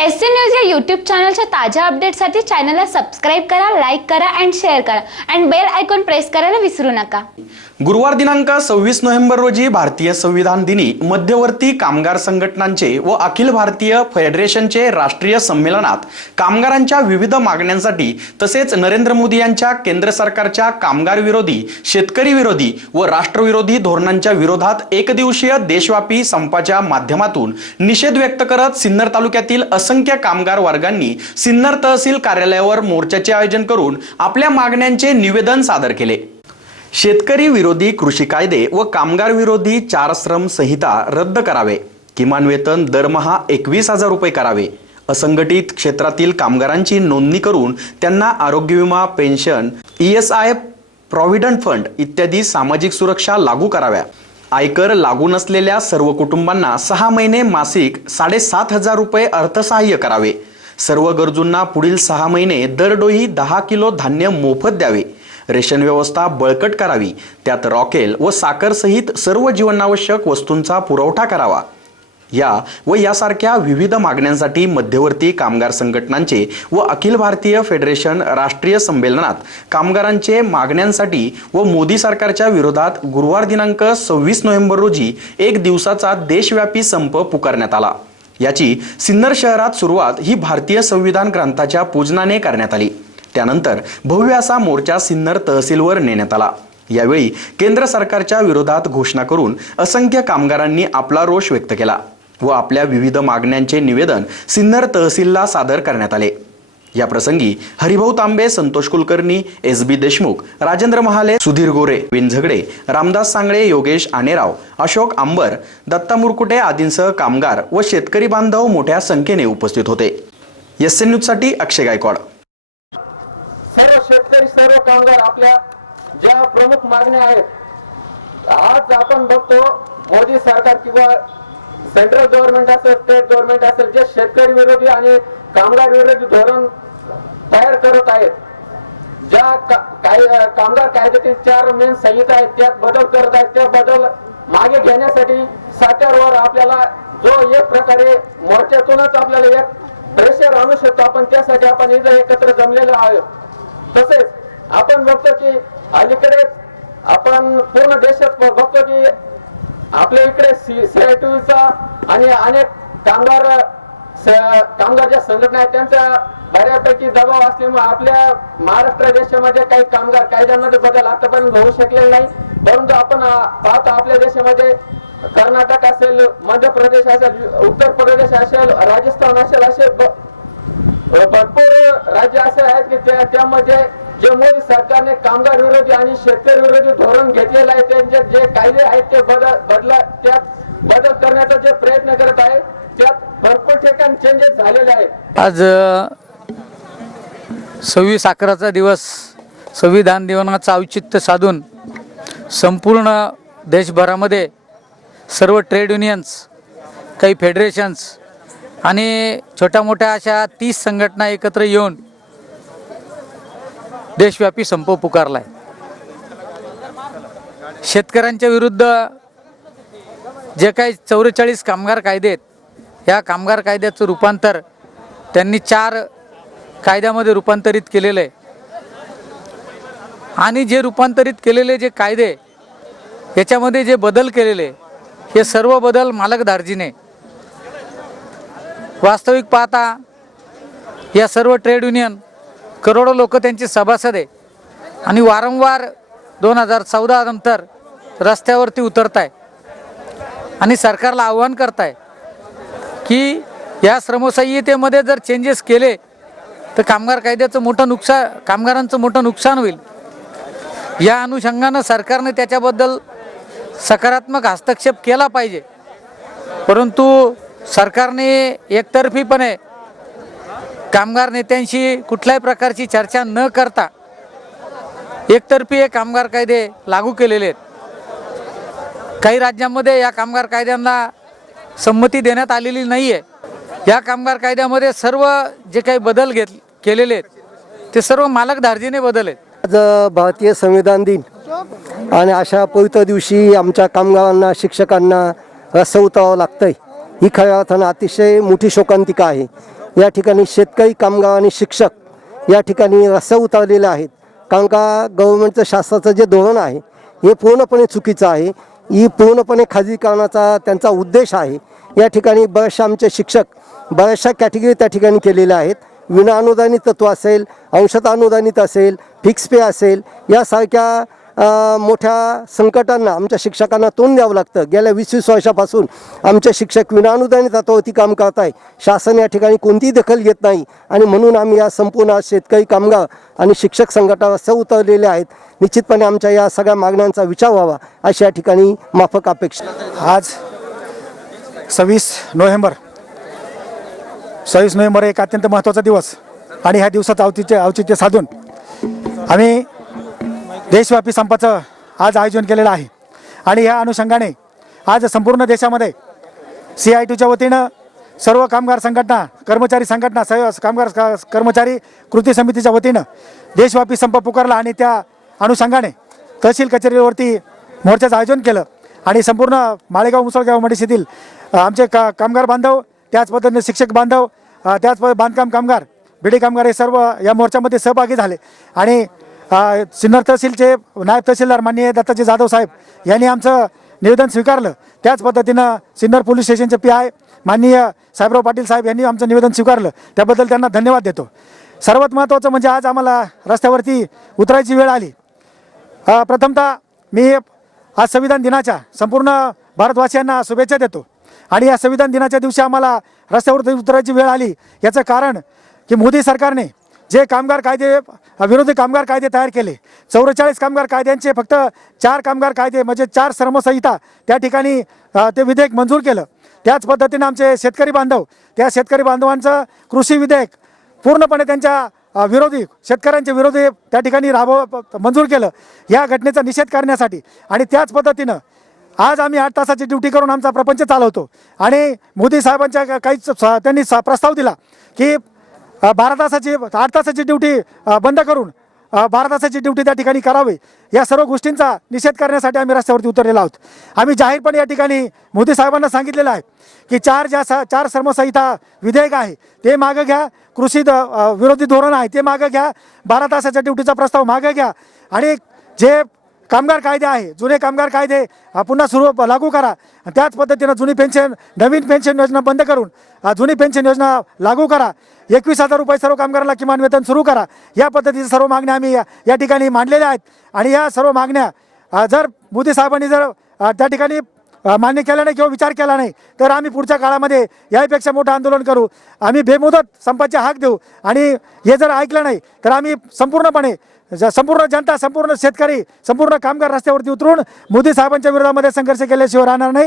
S C news या YouTube चॅनलच्या ताज्या अपडेटसाठी चॅनलला सबस्क्राईब करा लाईक करा अँड शेअर करा. अँड बेल आयकॉन प्रेस करायला विसरू नका. गुरुवार दिनांक सव्वीस नोव्हेंबर रोजी भारतीय संविधान दिनी मध्यवर्ती कामगार संघटनांचे व अखिल भारतीय फेडरेशनचे राष्ट्रीय संमेलनात कामगारांच्या विविध मागण्यांसाठी तसेच नरेंद्र मोदी यांच्या केंद्र सरकारच्या कामगार विरोधी शेतकरी विरोधी व राष्ट्रविरोधी धोरणांच्या विरोधात एकदिवसीय देशव्यापी संपाच्या माध्यमातून निषेध व्यक्त करत सिन्नर तालुक्यातील असंख्य कामगार वर्गांनी सिन्नर तहसील कार्यालयावर मोर्चाचे आयोजन करून आपल्या मागण्यांचे निवेदन सादर केले. शेतकरी विरोधी कृषी कायदे व कामगार विरोधी चार श्रम संहिता रद्द करावे. किमान वेतन दरमहा एकवीस हजार रुपये करावे. असंघटित क्षेत्रातील कामगारांची नोंदणी करून त्यांना आरोग्य विमा pension E S I provident fund इत्यादी सामाजिक सुरक्षा लागू कराव्या. आयकर लागू नसलेल्या सर्व कुटुंबांना सहा महिने मासिक साडेसात हजार रुपये अर्थसहाय्य करावे. सर्व गरजूंना पुढील सहा महिने दरडोई दहा किलो धान्य मोफत द्यावे. रेशन व्यवस्था बळकट करावी त्यात रॉकेल व साखरसहित सर्व जीवनावश्यक वस्तूंचा पुरवठा करावा. या व यासारख्या विविध मागण्यांसाठी मध्यवर्ती कामगार संघटनांचे व अखिल भारतीय फेडरेशन राष्ट्रीय संमेलनात कामगारांचे मागण्यांसाठी व मोदी सरकारच्या विरोधात गुरुवार दिनांक सव्वीस नोव्हेंबर रोजी एक दिवसाचा देशव्यापी संप पुकारण्यात आला. याची सिन्नर शहरात सुरुवात ही भारतीय संविधान ग्रंथाच्या पूजनाने करण्यात आली. त्यानंतर भव्य असा मोर्चा सिन्नर तहसीलवर नेण्यात आला. यावेळी केंद्र सरकारच्या विरोधात घोषणा करून असंख्य कामगारांनी आपला रोष व्यक्त केला व आपल्या विविध मागण्यांचे निवेदन सिन्नर तहसीलला सादर करण्यात आले. या प्रसंगी हरिभाऊ तांबे संतोष कुलकर्णी एस बी देशमुख राजेंद्र महाले सुधीर गोरे विन झगडे रामदास सांगळे योगेश आनेराव अशोक आंबर दत्ता मुरकुटे आदींसह कामगार व शेतकरी बांधव मोठ्या संख्येने उपस्थित होते. एस एन न्यूजसाठी अक्षय गायकवाड. सर्व कामगार आपल्या ज्या प्रमुख मागण्या आहेत आज आपण बघतो मोदी सरकार किंवा सेंट्रल गव्हर्नमेंट असेल स्टेट गव्हर्नमेंट असेल जे शेतकरी विरोधी आणि कामगार विरोधी धोरण तयार करत आहेत ज्या कामगार कायद्यातील चार मेन संहिता आहेत त्यात बदल करत आहेत त्या बदल मागे घेण्यासाठी सरकारवर आपल्याला जो एक प्रकारे मोर्चातूनच आपल्याला एक प्रेशर आणू शकतो आपण त्यासाठी आपण इथं एकत्र जमलेलो आहोत. तसेच आपण बघतो की अलीकडे आपण पूर्ण देशात बघतो की आपल्या इकडे सीआयटीचा आणि अनेक कामगार कामगार ज्या संघटना आहेत त्यांचा बऱ्यापैकी दबाव असल्यामुळे आपल्या महाराष्ट्र देशामध्ये काही कामगार कायद्यामध्ये बदल आतापर्यंत होऊ शकलेला नाही. परंतु आपण पाहतो आपल्या देशामध्ये कर्नाटक असेल मध्य प्रदेश असेल उत्तर प्रदेश असेल राजस्थान असेल असे भरपूर राज्य असे आहेत की त्या त्यामध्ये जे मोदी सरकारने कामगार विरोधी आणि शेतकरी विरोधी धोरण घेतलेलं आहे त्यांचे जे कायदे आहेत ते बदल बदला त्यात बदल करण्याचा जे प्रयत्न करत आहे त्यात भरपूर ठिकाणी चेंजेस झालेले आहेत. आज सव्वीस अकराचा दिवस संविधान दिवनाचं औचित्य साधून संपूर्ण देशभरामध्ये सर्व ट्रेड युनियन्स काही फेडरेशन्स आणि छोट्या मोठ्या अशा तीस संघटना एकत्र येऊन देशव्यापी संप पुकारला आहे शेतकऱ्यांच्या विरुद्ध जे काही चौवेचाळीस कामगार कायदे आहेत या कामगार कायद्याचं रूपांतर त्यांनी चार कायद्यामध्ये रूपांतरित केलेलं आहे. आणि जे रूपांतरित केलेले जे कायदे याच्यामध्ये जे बदल केलेले हे सर्व बदल मालकदार्जीने वास्तविक पाहता या सर्व ट्रेड युनियन करोडो लोक त्यांचे सभासद आहे. आणि वारंवार दोन हजार चौदा नंतर रस्त्यावरती उतरत आहे आणि सरकारला आव्हान करताय की या श्रमसंहितेमध्ये जर चेंजेस केले तर कामगार कायद्याचं मोठं नुकसान कामगारांचं मोठं नुकसान होईल. या अनुषंगानं सरकारने त्याच्याबद्दल सकारात्मक हस्तक्षेप केला पाहिजे. परंतु सरकारने एकतर्फीपणे कामगार नेत्यांशी कुठल्याही प्रकारची चर्चा न करता एकतर्फी हे कामगार कायदे लागू केलेले आहेत. काही राज्यांमध्ये या कामगार कायद्यांना संमती देण्यात आलेली नाही आहे या कामगार कायद्यामध्ये सर्व जे काही बदल घेत केलेले आहेत ते सर्व मालक धार्जीने बदल आहेत. आज भारतीय संविधान दिन आणि अशा पवित्र दिवशी आमच्या कामगारांना शिक्षकांना रस्ते उतरावं लागतंय. ही खऱ्या अर्थानं अतिशय मोठी शोकांतिका आहे. या ठिकाणी शेतकरी कामगार आणि शिक्षक या ठिकाणी रस्त्या उतरलेले आहेत. कारण का गव्हर्नमेंटचं शासनाचं जे धोरण आहे हे पूर्णपणे चुकीचं आहे. ही पूर्णपणे खाजगीकरणाचा त्यांचा उद्देश आहे. या ठिकाणी बऱ्याचशा आमचे शिक्षक बऱ्याचशा कॅटेगरी त्या ठिकाणी केलेल्या आहेत. विना अनुदानित तत्व असेल अंशतः अनुदानित असेल फिक्स पे असेल यासारख्या मोठ्या संकटांना आमच्या शिक्षकांना तोंड द्यावं लागतं. गेल्या वीस वीस वर्षापासून आमचे शिक्षक विनाअनुदानित तत्वावरती काम करत आहे शासन या ठिकाणी कोणतीही दखल घेत नाही आणि म्हणून आम्ही या संपूर्ण शेतकरी कामगार आणि शिक्षक संघटना रस्त्यावर उतरलेले आहेत. निश्चितपणे आमच्या या सगळ्या मागण्यांचा विचार व्हावा अशी या ठिकाणी माफक अपेक्षा आज सव्वीस नोव्हेंबर. सव्वीस नोव्हेंबर एक अत्यंत महत्त्वाचा दिवस आणि ह्या दिवसाचं औचित्य औचित्य साधून आम्ही देशव्यापी संपाचं आज आयोजन केलेलं आहे. आणि ह्या अनुषंगाने आज संपूर्ण देशामध्ये सी आय टीच्या वतीनं सर्व कामगार संघटना कर्मचारी संघटना स कामगार क- कर्मचारी कृती समितीच्या वतीनं देशव्यापी संप पुकारला आणि त्या अनुषंगाने तहसील कचेरीवरती मोर्चाचं आयोजन केलं. आणि संपूर्ण माळेगाव मुसळगाव मडीशीतील आमचे का कामगार बांधव त्याच पद्धतीने शिक्षक बांधव त्याच बांधकाम कामगार बिडी कामगार हे सर्व या मोर्चामध्ये सहभागी झाले. आणि सिन्नर तहसीलचे नायब तहसीलदार माननीय दत्ताजी जाधव साहेब यांनी आमचं निवेदन स्वीकारलं. त्याच पद्धतीनं सिन्नर पोलीस स्टेशनचे पी आय माननीय साहेबराव पाटील साहेब यांनी आमचं निवेदन स्वीकारलं. त्याबद्दल त्यांना धन्यवाद देतो. सर्वात महत्त्वाचं म्हणजे आज आम्हाला रस्त्यावरती उतरायची वेळ आली. प्रथमतः मी आज संविधान दिनाच्या संपूर्ण भारतवासियांना शुभेच्छा देतो. आणि या संविधान दिनाच्या दिवशी आम्हाला रस्त्यावरती उतरायची वेळ आली. याचं कारण की मोदी सरकारने जे कामगार कायदे विरोधी कामगार कायदे तयार केले चौवेचाळीस कामगार कायद्यांचे फक्त चार कामगार कायदे म्हणजे चार श्रमसंहिता त्या ठिकाणी ते विधेयक मंजूर केलं. त्याच पद्धतीने आमचे शेतकरी बांधव त्या शेतकरी बांधवांचं कृषी विधेयक पूर्णपणे त्यांच्या विरोधी शेतकऱ्यांचे विरोधी त्या ठिकाणी राबव मंजूर केलं. या घटनेचा निषेध करण्यासाठी आणि त्याच पद्धतीनं आज आम्ही आठ तासाची ड्युटी करून आमचा प्रपंच चालवतो. आणि मोदी साहेबांच्या का- काही स- त्यांनी स- प्रस्ताव दिला की बारा तासाची आठ तासाची ड्युटी बंद करून बारा तासाची ड्युटी त्या ठिकाणी करावी. या सर्व गोष्टींचा निषेध करण्यासाठी आम्ही रस्त्यावरती उतरलेलो आहोत. आम्ही जाहीरपणे या ठिकाणी मोदी साहेबांना सांगितलेलं आहे की चार ज्या स- चार श्रमसंहिता विधेयक आहे ते मागं घ्या. कृषी विरोधी धोरण आहे ते मागं घ्या. बारा तासाच्या ड्युटीचा प्रस्ताव मागं घ्या. आणि जे कामगार कायदे आहे जुने कामगार कायदे पुन्हा सुरू लागू करा. आणि त्याच पद्धतीनं जुनी पेन्शन नवीन पेन्शन योजना बंद करून जुनी पेन्शन योजना लागू करा. एकवीस हजार रुपये सर्व कामगारांना किमान वेतन सुरू करा. या पद्धतीच्या सर्व मागण्या आम्ही या या ठिकाणी मांडलेल्या आहेत. आणि या सर्व मागण्या जर मोदी साहेबांनी जर त्या ठिकाणी मान्य केला नाही किंवा विचार केला नाही तर आम्ही पुढच्या काळामध्ये याहीपेक्षा मोठं आंदोलन करू. आम्ही बेमुदत संपाचे हाक देऊ. आणि हे जर ऐकलं नाही तर आम्ही संपूर्णपणे संपूर्ण जनता संपूर्ण शेतकरी संपूर्ण कामगार रस्त्यावरती उतरून मोदी साहेबांच्या विरोधामध्ये संघर्ष केल्याशिवाय राहणार नाही.